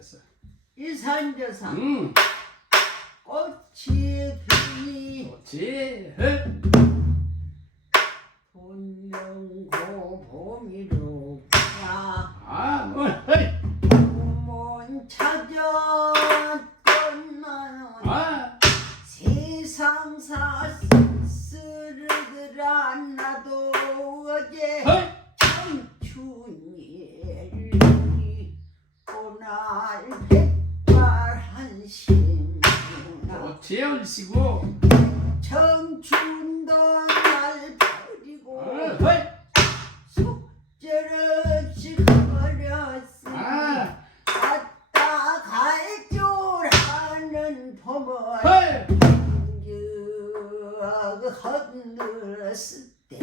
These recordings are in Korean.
됐어. 이산저산 꽃이 피니 그렇지. 본명고 봄이로구나. 아, 뭐, 봄은 찾았건만 아, 세상사 쓰르더라. 나도 어제 청춘이 오날 백발한심. 그렇지. 얼씨구. 청춘도 날 버리고 숙제를 없이 가버렸으니 갔다 갈 줄 아는 봄을 헛늘었을 때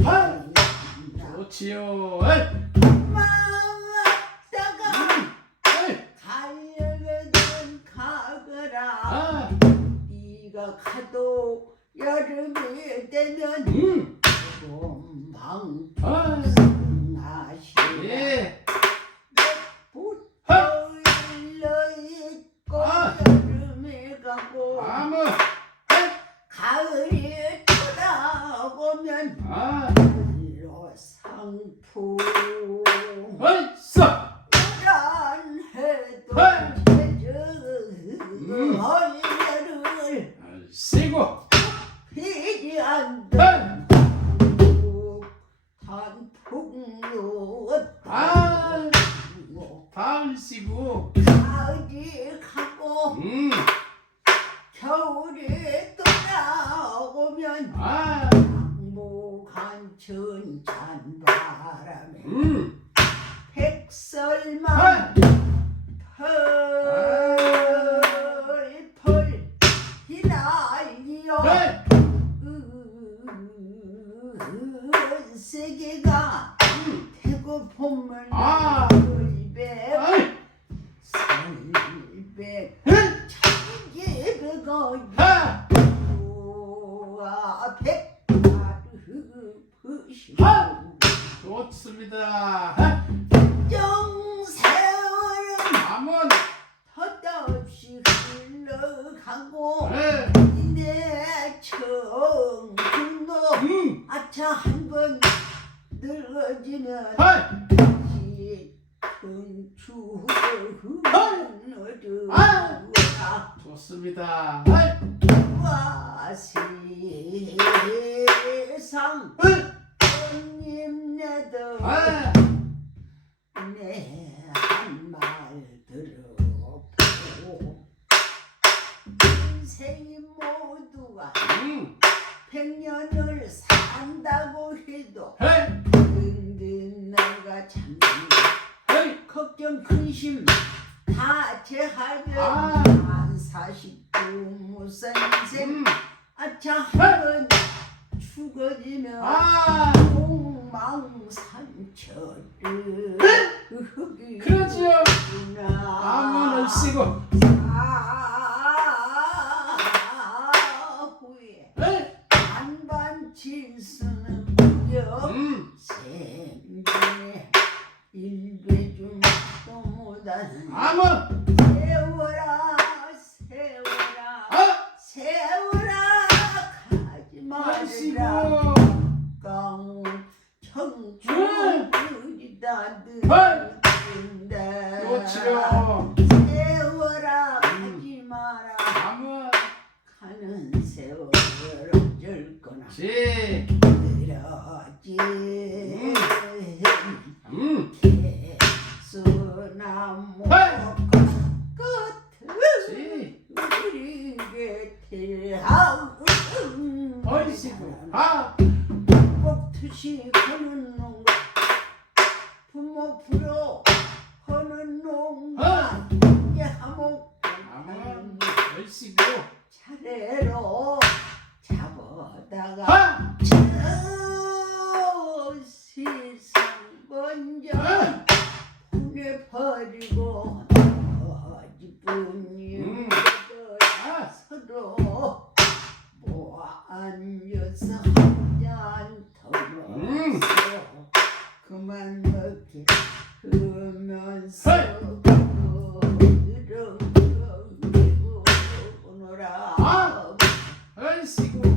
그렇지요. 마음다가 가려거든 가거라. 네가 가도 여름이 되면 봄방송하시라. 예. 붙어 일러있고 여름이 가고 아무. 가을이 돌아오면 일로 상품 얼싸. 오란 해도 얼려를 얼씨구. 피지 않던 단풍류의풍류세상 얼씨구. 가을이 가고 겨울이 돌아오면 항복한 찬바람에 백설만 펄펄 휘날리어 세계가 태고 봄을 설백 천개백어리 백파르프시오. 좋습니다. 정세월은 아문. 덧없이 흘러가고 내 청춘도 아차 한번 늙어지면 청춘을 좋습니다. 와 세상 손님네들 내 한 말 들어보고 인생이 모두가 100년을 산다고 해도 든든나가 참 걱정 근심 다 제하면 한 49 무슨 인생 아차 한번 죽어지면 공망상처를 그러지요. 아문 얼씨구. 후에 반반 칠수는 무려 생전에 일배중 또 못하는 아문. 세워라 세워라 세워라 가지 말아라. 깡 청춘 그리다 늦는다. 그렇지요. 세워라 가지 마라. 아문. 가는 세월을 어쩔 거나 지. 그러지 개수나무 끝을 우리게 대하고 얼씨구. 꼭투시 거는 농가 부모 부러 거는 농가 이게 하목 아문 얼씨구. 차례로 잡아다가 저 세상 먼저 보내버리고 얼씨구